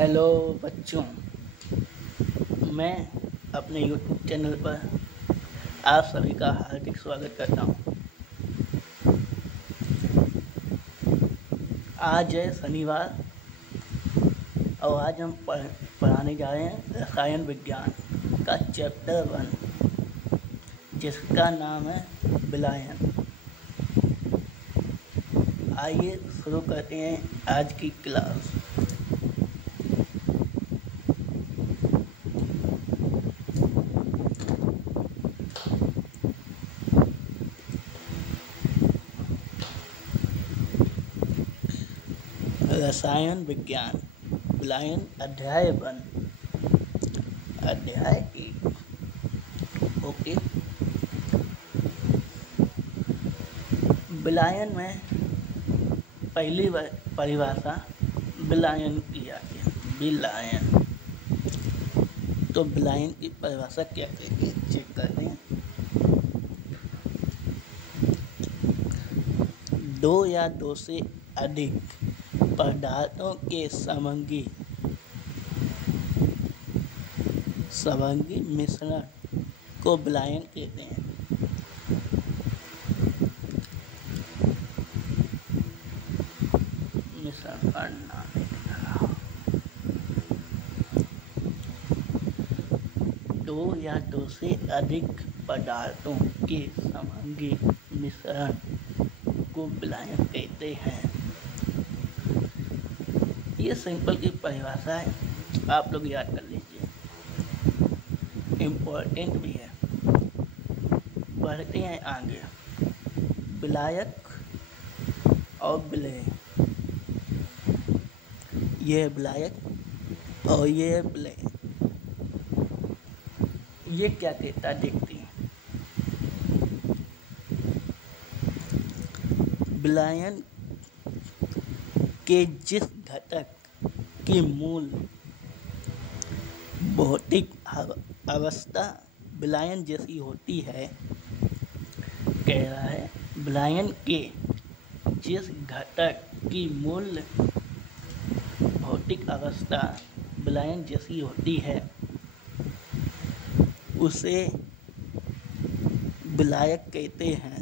Hello बच्चों, मैं अपने यूट्यूब चैनल पर आप सभी का हार्दिक स्वागत करता हूँ। आज है शनिवार और आज हम पढ़ाने जा रहे हैं रसायन विज्ञान का चैप्टर 1, जिसका नाम है विलायन। आइए शुरू करते हैं आज की क्लास। रसायन विज्ञान विलायन अध्याय 1 अध्याय 1। ओके, विलायन में पहली परिभाषा विलायन की आती है। विलायन, तो विलायन की परिभाषा क्या कहती है चेक करते हैं। दो या दो से अधिक पदार्थों के समंगी मिश्रण को विलायन कहते हैं। मिश्रण करना, दो या दो से अधिक पदार्थों के समंगी मिश्रण को विलायन कहते हैं। ये सिंपल की परिभाषा है, आप लोग याद कर लीजिए, इम्पोर्टेंट भी है। बढ़ते हैं आगे। विलायक और विलेय, ये विलायक और ये विलेय, ये क्या कहता देखते हैं। विलायन के जिस घटक की मूल भौतिक अवस्था विलायन जैसी होती है, कह रहा है विलायन के जिस घटक की मूल भौतिक अवस्था विलायन जैसी होती है उसे विलायक कहते हैं।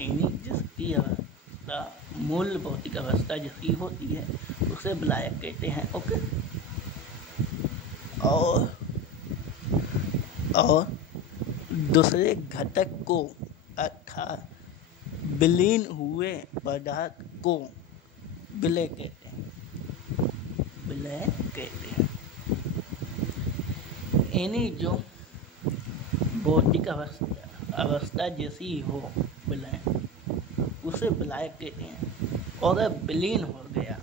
यानी जिसकी अवस्था मूल भौतिक अवस्था जैसी होती है उसे विलायक कहते हैं। ओके, और दूसरे घटक को अर्थात विलीन हुए पदार्थ को विलेय कहते हैं। विलेय कहते हैं यानी जो भौतिक अवस्था जैसी हो विलय, उसे विलायक कहते हैं। और अगर विलीन हो गया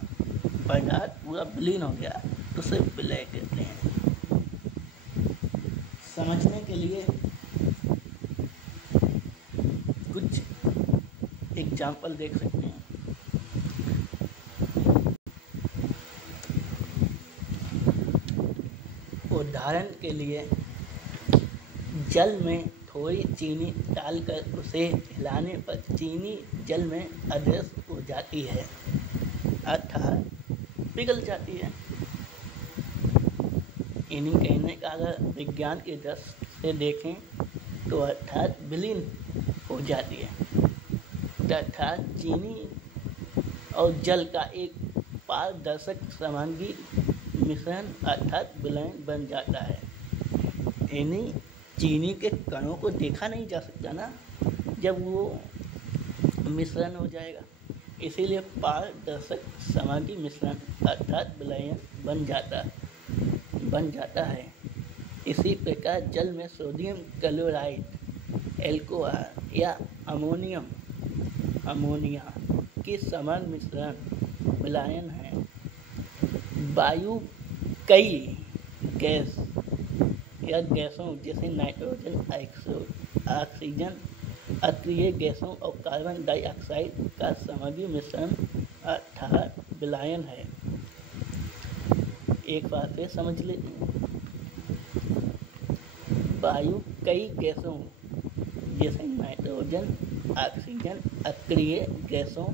पदार्थ, पूरा विलीन हो गया तो उसे विलेय कहते हैं। समझने के लिए कुछ एग्जाम्पल देख सकते हैं। उदाहरण के लिए, जल में थोड़ी चीनी डालकर उसे हिलाने पर चीनी जल में अदृश्य हो जाती है, अर्थात पिघल जाती है। इन्हीं कहने का अगर विज्ञान के दृष्टि से देखें तो अर्थात विलीन हो जाती है, अर्थात चीनी और जल का एक पारदर्शक समंगी मिश्रण अर्थात विलयन बन जाता है। यानी चीनी के कणों को देखा नहीं जा सकता ना जब वो मिश्रण हो जाएगा, इसीलिए पारदर्शक समंगी मिश्रण अर्थात विलयन बन जाता है। इसी प्रकार जल में सोडियम क्लोराइड, एल्कोहल या अमोनिया की समंग मिश्रण विलायन है। वायु कई गैस या गैसों जैसे नाइट्रोजन, ऑक्सीजन, अक्रिय गैसों और कार्बन डाइऑक्साइड का समंगी मिश्रण अर्थात विलायन है। एक बार फिर समझ लीजिए, वायु कई गैसों जैसे नाइट्रोजन, ऑक्सीजन, अक्रिय गैसों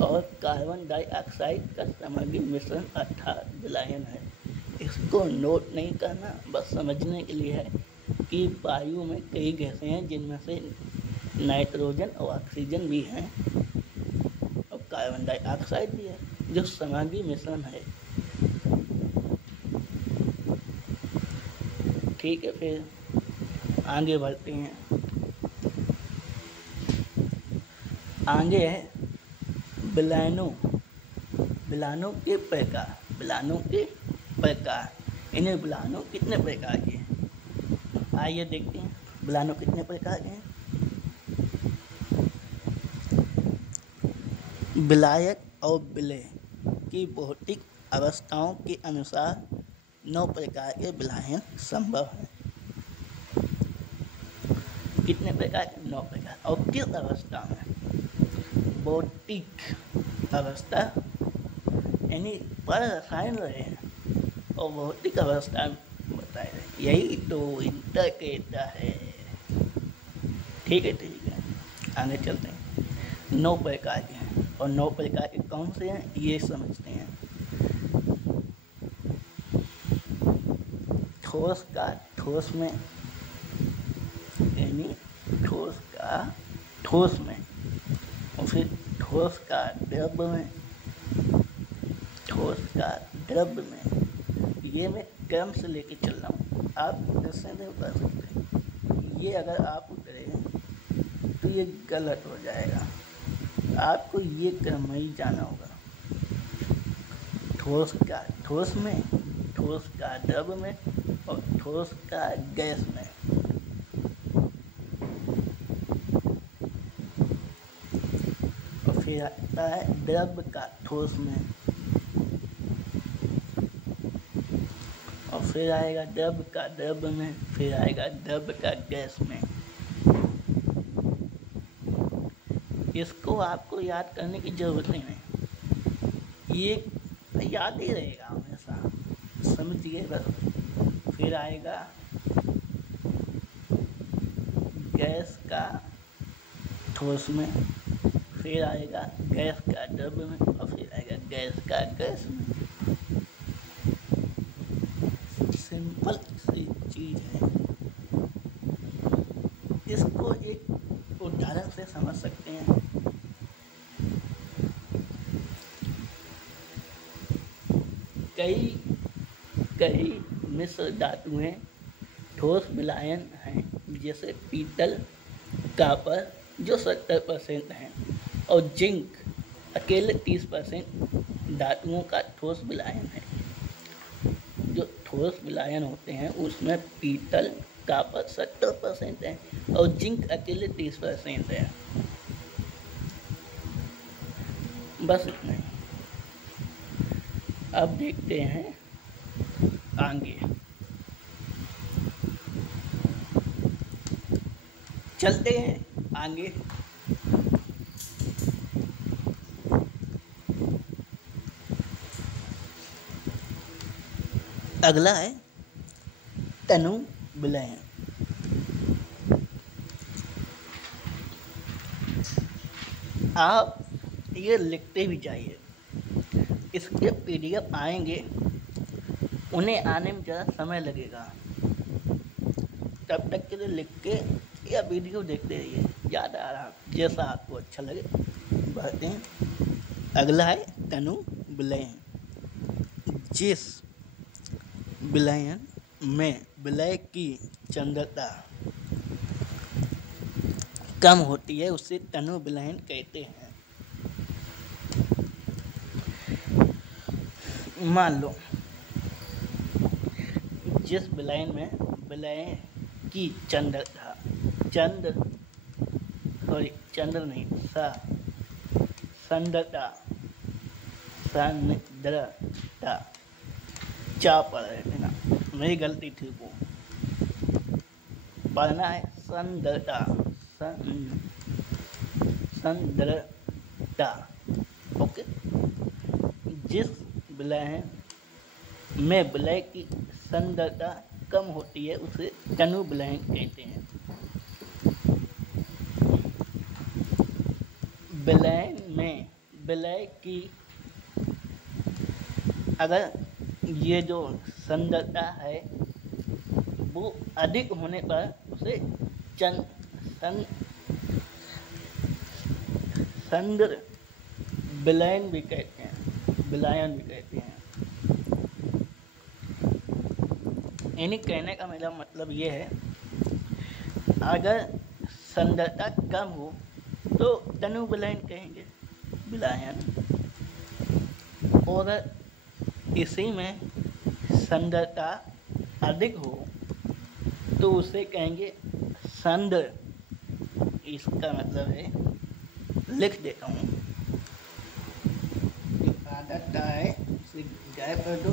और कार्बन डाइऑक्साइड का सामग्री मिश्रण अर्थात विलायन है। इसको नोट नहीं करना, बस समझने के लिए है कि वायु में कई गैसें हैं जिनमें से नाइट्रोजन और ऑक्सीजन भी हैं और कार्बन डाइऑक्साइड भी है, जो सामग्री मिश्रण है। ठीक है, फिर आगे बढ़ते हैं। आगे है विलायनों के प्रकार। विलायनों के प्रकार, इन्हें विलायनों कितने प्रकार के हैं, आइए देखते हैं विलायनों कितने प्रकार के हैं। विलायक और विलय की भौतिक अवस्थाओं के अनुसार 9 प्रकार के विलायन संभव हैं। कितने प्रकार के? 9 प्रकार। और किस अवस्था में? भौतिक अवस्था यानी पर रसायन रहे हैं और भौतिक अवस्था बताए रहे, यही तो इंटर कहता है। ठीक है, आगे चलते हैं। 9 प्रकार के हैं और 9 प्रकार के कौन से हैं ये समझते हैं। ठोस का ठोस में, यानी ठोस का ठोस में, और फिर ठोस का द्रव्य में, ठोस का द्रव्य में। ये मैं क्रम से लेके चल रहा हूँ, आप इससे नहीं उतर सकते। ये अगर आप उतरे तो ये गलत हो जाएगा, आपको ये क्रम में ही जाना होगा। ठोस का ठोस में, ठोस का द्रव्य में और ठोस का गैस में। और फिर आता है द्रव्य का ठोस में, और फिर आएगा द्रव्य का द्रव्य में, फिर आएगा द्रव्य का गैस में। इसको आपको याद करने की जरूरत नहीं है, ये याद ही रहेगा हमेशा, समझिए बस। फिर आएगा गैस का ठोस में, फिर आएगा गैस का द्रव्य में, और फिर आएगा गैस का गैस में। सिंपल सी चीज है, इसको एक उदाहरण से समझ सकते हैं। कई मिश्र धातुएं ठोस विलायन हैं, जैसे पीतल, कॉपर जो 70% हैं, और जिंक अकेले 30% धातुओं का ठोस विलायन है। जो ठोस विलायन होते हैं उसमें पीतल, कॉपर 70% है और जिंक अकेले 30% है। बस इतना ही। अब देखते हैं आगे, चलते हैं आगे। अगला है तनु विलयन। आप ये लिखते भी जाइए, इसके PDF आएंगे, उन्हें आने में ज़रा समय लगेगा, तब तक के लिए लिख के या वीडियो देखते रहिए, याद आ रहा जैसा आपको अच्छा लगे। बढ़ते हैं। अगला है तनु विलयन। जिस विलयन में विलय की चंद्रता कम होती है उसे तनु विलयन कहते हैं। मान लो जिस विलयन में विलय की चंद्रता, सांद्रता चा पढ़ रहे थे ना, मेरी गलती थी, वो पढ़ना है सांद्रता, सांद्रता। ओके, जिस विलय में विलय की सांद्रता कम होती है उसे तनु विलयन कहते हैं। विलयन में विलय की अगर ये जो सांद्रता है वो अधिक होने पर उसे सांद्र विलयन भी कहते हैं, विलयन भी कहते हैं। यानी कहने का मेरा मतलब ये है, अगर सांद्रता कम हो तो तनु विलयन कहेंगे, विलयन। और इसी में सांद्रता अधिक हो तो उसे कहेंगे सांद्र। इसका मतलब है, लिख देता हूँ, आदत है इसे गायब कर दो।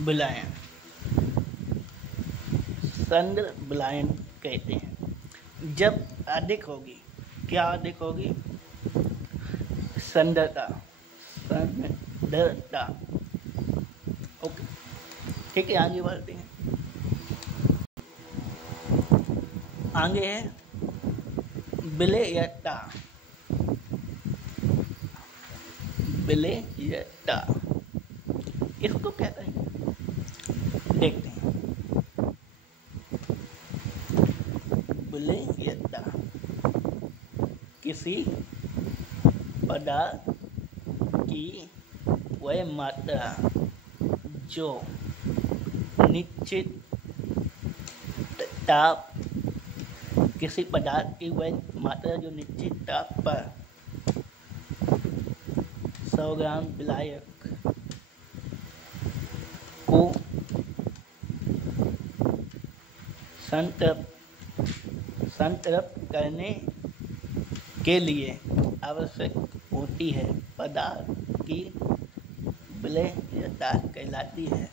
विलयन, सांद्र विलयन कहते हैं। जब अधिक होगी, क्या अधिक होगी? सांद्रता, सांद्रता। ओके, ठीक है, आगे बढ़ते हैं। आगे है विलेयता। विलेयता इसको क्या कहेंगे देखते हैं। विलेयता किसी पदार्थ की वह मात्रा जो निश्चित ताप, किसी पदार्थ की वह मात्रा जो निश्चित ताप पर 100 ग्राम विलायक को संतृप्त करने के लिए आवश्यक होती है, पदार्थ की विलेयता कहलाती है।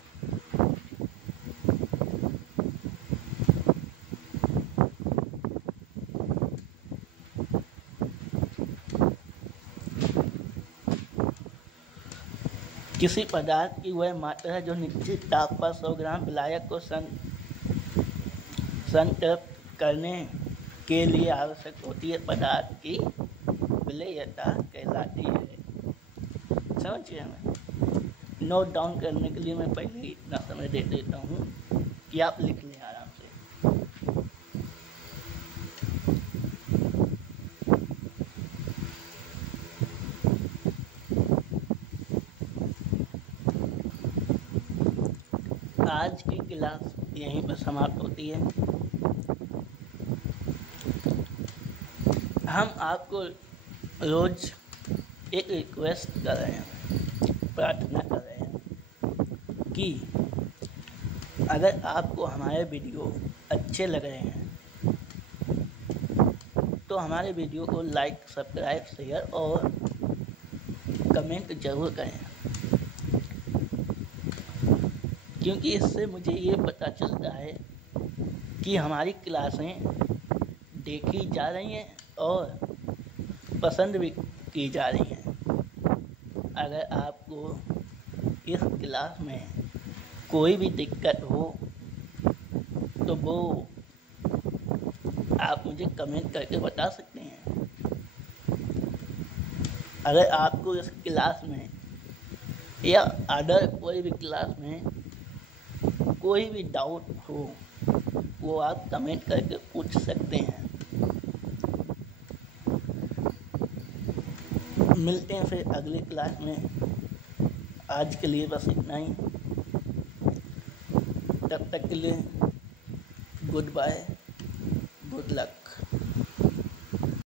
किसी पदार्थ की वह मात्रा जो निश्चित ताप पर 100 ग्राम विलायक को संतृप्त करने के लिए आवश्यक होती है, पदार्थ की विलेयता कहलाती है। समझ गए? मैं नोट डाउन करने के लिए मैं पहले ही इतना समय दे देता हूँ कि आप लिख लें आराम से। आज की क्लास यहीं पर समाप्त होती है। हम आपको रोज एक रिक्वेस्ट कर रहे हैं, प्रार्थना कर रहे हैं कि अगर आपको हमारे वीडियो अच्छे लग रहे हैं तो हमारे वीडियो को लाइक, सब्सक्राइब, शेयर और कमेंट जरूर करें, क्योंकि इससे मुझे ये पता चलता है कि हमारी क्लासें देखी जा रही हैं और पसंद भी की जा रही हैं। अगर आपको इस क्लास में कोई भी दिक्कत हो तो वो आप मुझे कमेंट करके बता सकते हैं। अगर आपको इस क्लास में या अदर कोई भी क्लास में कोई भी डाउट हो वो आप कमेंट करके पूछ सकते हैं। मिलते हैं फिर अगली क्लास में। आज के लिए बस इतना ही। तब तक के लिए गुड बाय, गुड लक।